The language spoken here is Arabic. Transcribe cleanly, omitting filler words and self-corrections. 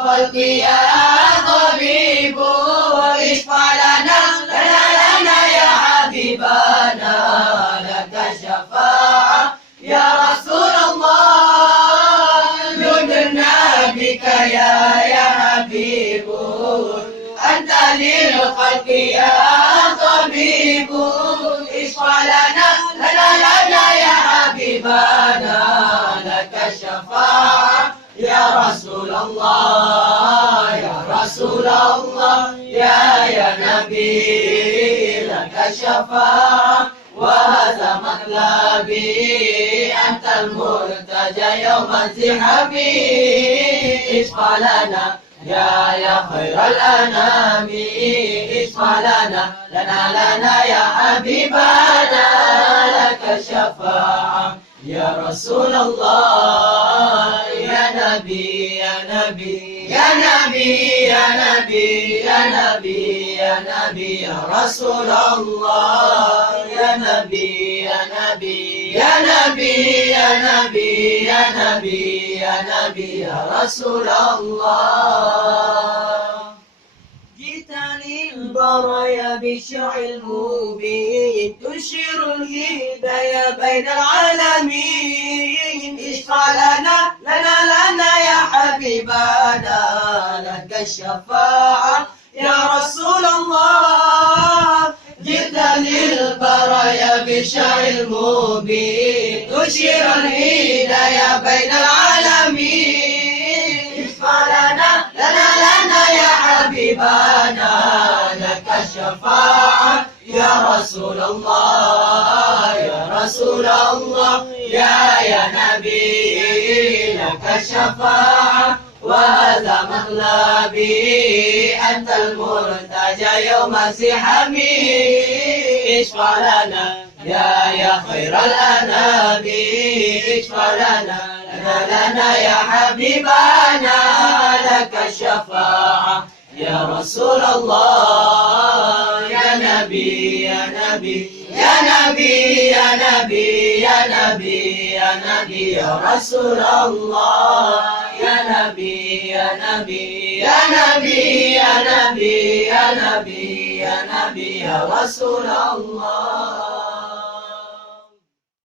الخلق يا طبيب اشفع لنا يا حبيبنا لك الشفاعة يا رسول الله جدنا بك يا حبيب أنت للخلق يا طبيب اشفع لنا يا حبيبنا لك الشفاعة يا رسول الله يا رسول الله يا نبي لك الشفاعة وهذا مطلبي أنت المرتجى يوم الزحام اشفع لنا يا خير الأنام اشفع لنا يا حبيبنا لك الشفاعة يا رسول الله يا نبي يا نبي يا نبي يا نبي يا نبي يا نبي يا رسول الله يا نبي يا نبي يا نبي يا نبي يا نبي يا نبي يا رسول الله جئت للبرايا بالشرع المبين تنشر الهداية بين العالمين اشفع لنا يا حبيبنا لك الشفاعة يا رسول الله جئت للبرايا بالشرع المبين تنشر الهداية بين العالمين اشفع لنا يا حبيبنا لك الشفاعة يا رسول الله يا رسول الله يا نبي لك الشفاعة وهذا مطلبي أنت المرتجى يوم الزحام اشفع لنا يا خير الأنام اشفع لنا يا حبيبنا لك الشفاعة يا رسول الله يا نبي يا نبي يا نبي يا نبي يا نبي يا نبي يا رسول الله يا نبي يا نبي يا نبي يا نبي يا نبي يا نبي يا رسول الله